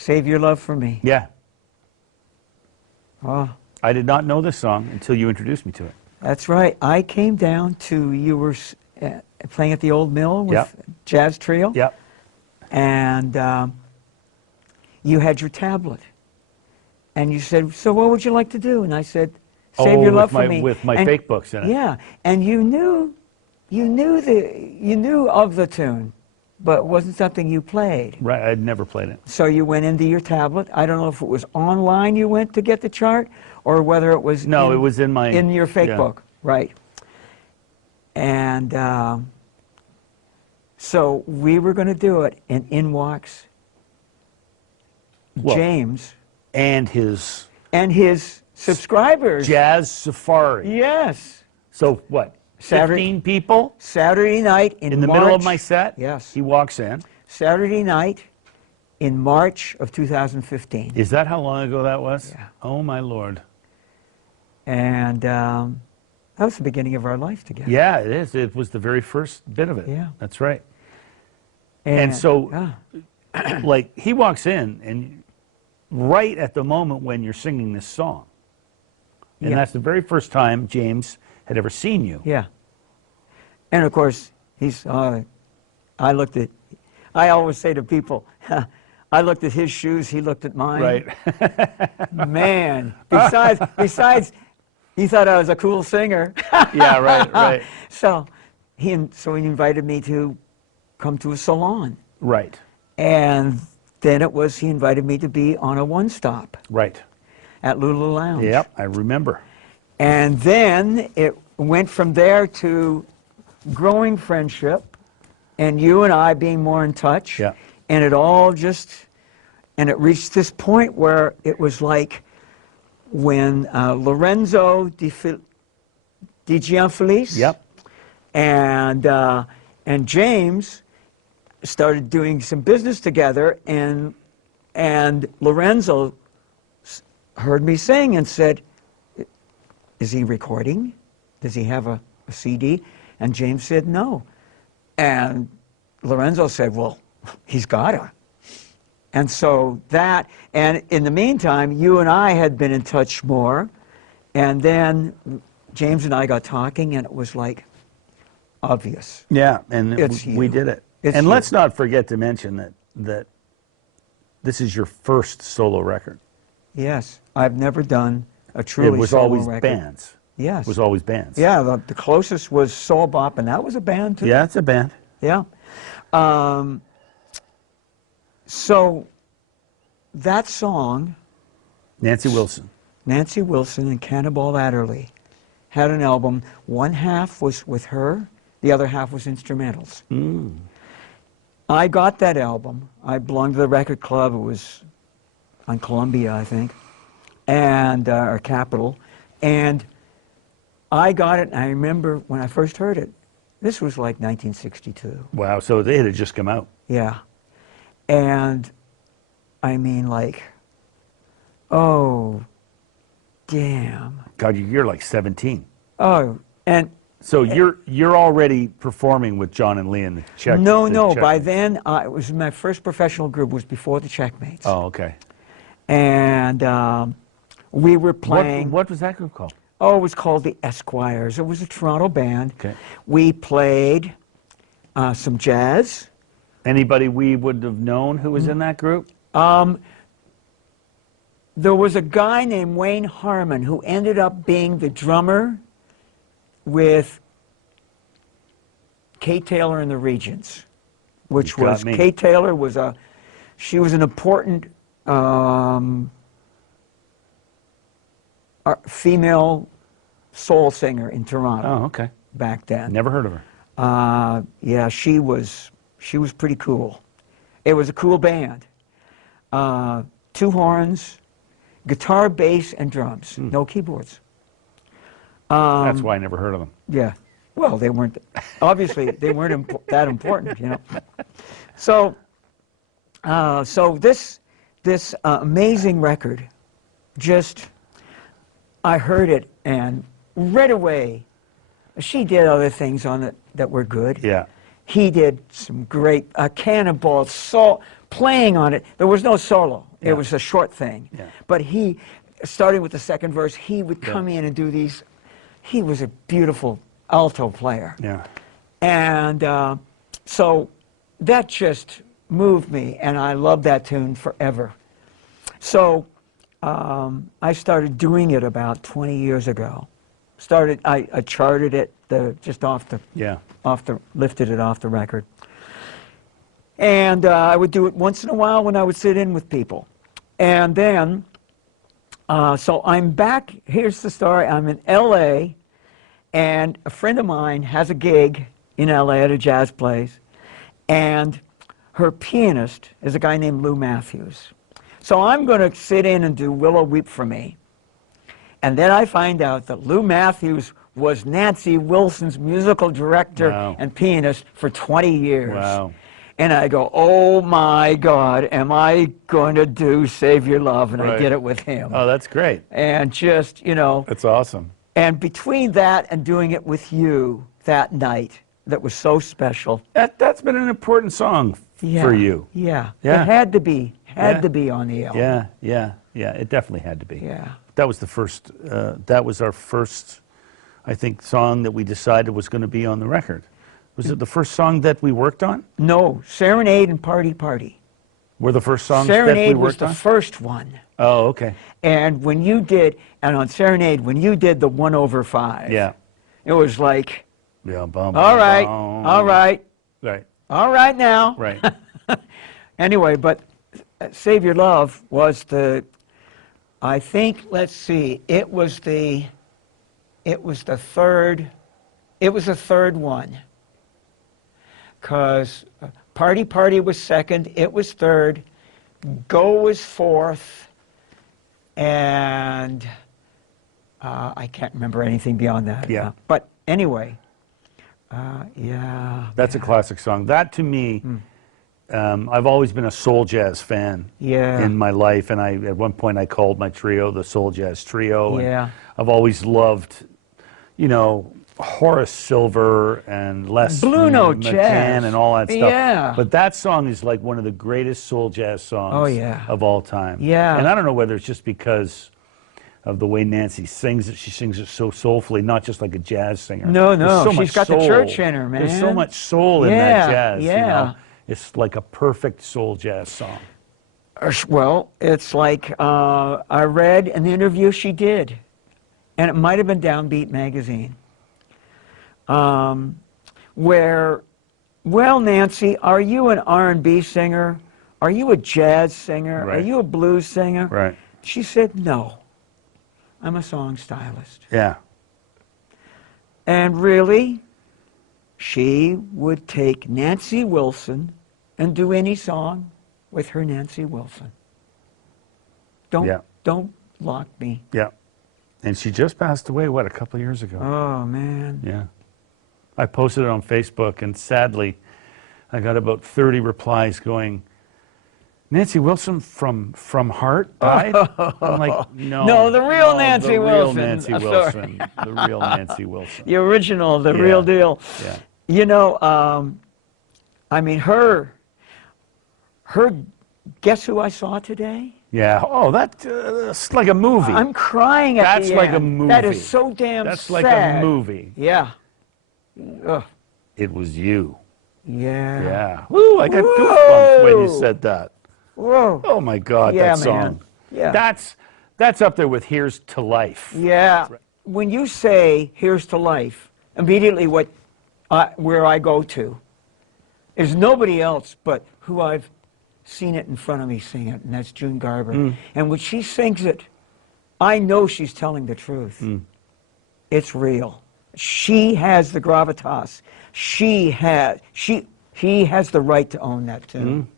Save Your Love for Me. Yeah. Oh, I did not know this song until you introduced me to it. that's right. I came down to, you were playing at the Old Mill with Yep. Jazz Trio. Yep. And you had your tablet. And you said, so what would you like to do? And I said, Save Your Love for Me. With my and, fake books in it. Yeah, and you knew of the tune, but it wasn't something you played. Right, I'd never played it. So you went into your tablet. I don't know if it was online you went to get the chart, or whether it was No, it was in my your fake yeah. book, right? And so we were going to do it, and in walks Well, Jaymz and his subscribers. Jazz Safari. Yes. So what? Saturday- 15 people Saturday night in the March, middle of my set. Yes. He walks in. Saturday night in March of 2015. Is that how long ago that was? Yeah. Oh my Lord. And that was the beginning of our life together. Yeah, it is. It was the very first bit of it. Yeah. That's right. And so, like, he walks in, and right at the moment when you're singing this song, and Yeah. that's the very first time Jaymz had ever seen you. Yeah. And of course, I always say to people, I looked at his shoes, he looked at mine. Right. Man, besides, he thought I was a cool singer. Yeah, right. So he invited me to come to a salon. Right. And then he invited me to be on a one-stop Right. at Lulu Lounge. Yep, I remember. And then it went from there to growing friendship and you and I being more in touch. Yeah. And it it reached this point where it was like when Lorenzo DiGianfelice Yep. and Jaymz started doing some business together, and Lorenzo heard me sing and said, is he recording? Does he have a CD? And Jaymz said no. And Lorenzo said, well, he's gotta. And so and in the meantime, you and I had been in touch more, and then Jaymz and I got talking, and it was like obvious. Yeah, and It's we you. did it. It's and you. let's not forget to mention that this is your first solo record. Yes, I've never done a truly It was solo always record. bands. Yes. It was always bands. Yeah, the closest was Soul Bop, and that was a band too. Yeah, it's a band. Yeah. So that song, Nancy Wilson. Nancy Wilson and Cannonball Adderley had an album. One half was with her, the other half was instrumentals. Mm. I got that album. I belonged to the record club. It was on Columbia, I think, and or Capitol. And I got it, and I remember when I first heard it, this was like 1962. Wow, so it had just come out. Yeah. And I mean, like, oh, damn. God, you're like 17. Oh, and So you're already performing with John and Lee in the Czech. no, the no. Czech- By then, it was my first professional group was before the Checkmates. Oh, okay. And we were playing. What was that group called? Oh, it was called the Esquires. It was a Toronto band. Okay. We played some jazz. Anybody we would have known who was in that group? There was a guy named Wayne Harmon who ended up being the drummer with Kate Taylor and the Regents, which You got was me. Kate Taylor was she was an important female soul singer in Toronto Oh, okay. back then. Never heard of her. Yeah, she was pretty cool. It was a cool band. 2 horns, guitar, bass, and drums. No keyboards. That's why I never heard of them. Yeah. Well, they weren't. Obviously, they weren't that important, you know. So, this amazing record, I heard it, and right away, she did other things on it that were good. Yeah. He did some great Cannonball, soul, playing on it. There was no solo. Yeah. It was a short thing. Yeah. But he, starting with the second verse, he would come in and do these. He was a beautiful alto player. Yeah. And so that just moved me, and I loved that tune forever. So I started doing it about 20 years ago. I charted it just lifted it off the record. And I would do it once in a while when I would sit in with people. And then, so I'm back. Here's the story. I'm in L.A., and a friend of mine has a gig in L.A. at a jazz place. And her pianist is a guy named Lou Matthews. So I'm going to sit in and do Willow Weep for Me. And then I find out that Lou Matthews was Nancy Wilson's musical director and pianist for 20 years. Wow. And I go, oh my God, am I going to do Save Your Love? And I did it with him. Oh, that's great. And just, you know. That's awesome. And between that and doing it with you that night, that was so special. That's been an important song for you. Yeah. Yeah. It had to be. Had to be on the album. Yeah. It definitely had to be. Yeah. That was the first, that was our first, I think, song that we decided was going to be on the record. Was it the first song that we worked on? No, Serenade and Party Party. Were the first songs that we Serenade was worked the on? first one. Oh, okay. And when you did, and on Serenade, when you did the 1/5, it was like, Yeah, all right, Right. all right now. Right. Anyway, but Save Your Love was I think, let's see, it was the third one. Because Party Party was second, it was third, Go was fourth, and I can't remember anything beyond that. Yeah. But anyway, That's a classic song. That, to me, I've always been a soul jazz fan in my life, and at one point I called my trio the Soul Jazz Trio. And I've always loved, Horace Silver and Les Blue Note McCann jazz and all that stuff. Yeah. But that song is like one of the greatest soul jazz songs of all time. Yeah. And I don't know whether it's just because of the way Nancy sings it. She sings it so soulfully, not just like a jazz singer. No, There's so she's much got soul. the church in her, man. There's so much soul in that jazz. Yeah. It's like a perfect soul jazz song. Well, it's like I read an interview she did, and it might have been Downbeat magazine, where, well, Nancy, are you an R&B singer? Are you a jazz singer? Right. Are you a blues singer? Right. She said, no, I'm a song stylist. Yeah. And really, she would take Nancy Wilson and do any song with her Nancy Wilson. Don't lock me. Yeah. And she just passed away, what, a couple of years ago? Oh, man. Yeah. I posted it on Facebook, and sadly, I got about 30 replies going, Nancy Wilson from Heart died? I'm like, no. No, the real Nancy Wilson. The real Nancy I'm Wilson. sorry. The real Nancy Wilson. The original, the real deal. Yeah. I mean, her, guess who I saw today? Yeah. Oh, that's like a movie. I'm crying at That's the like end. a movie. That is so damn That's sad. like a movie. Yeah. Ugh. It was you. Yeah. Yeah. Woo, I got goosebumps when you said that. Whoa. Oh my God, Yeah, that song. man. Yeah. That's up there with Here's to Life. Yeah. When you say "Here's to Life," immediately where I go to is nobody else but who I've seen it in front of me sing it, and that's June Garber. And when she sings it, I know she's telling the truth. It's real. She has the gravitas. He has the right to own that tune.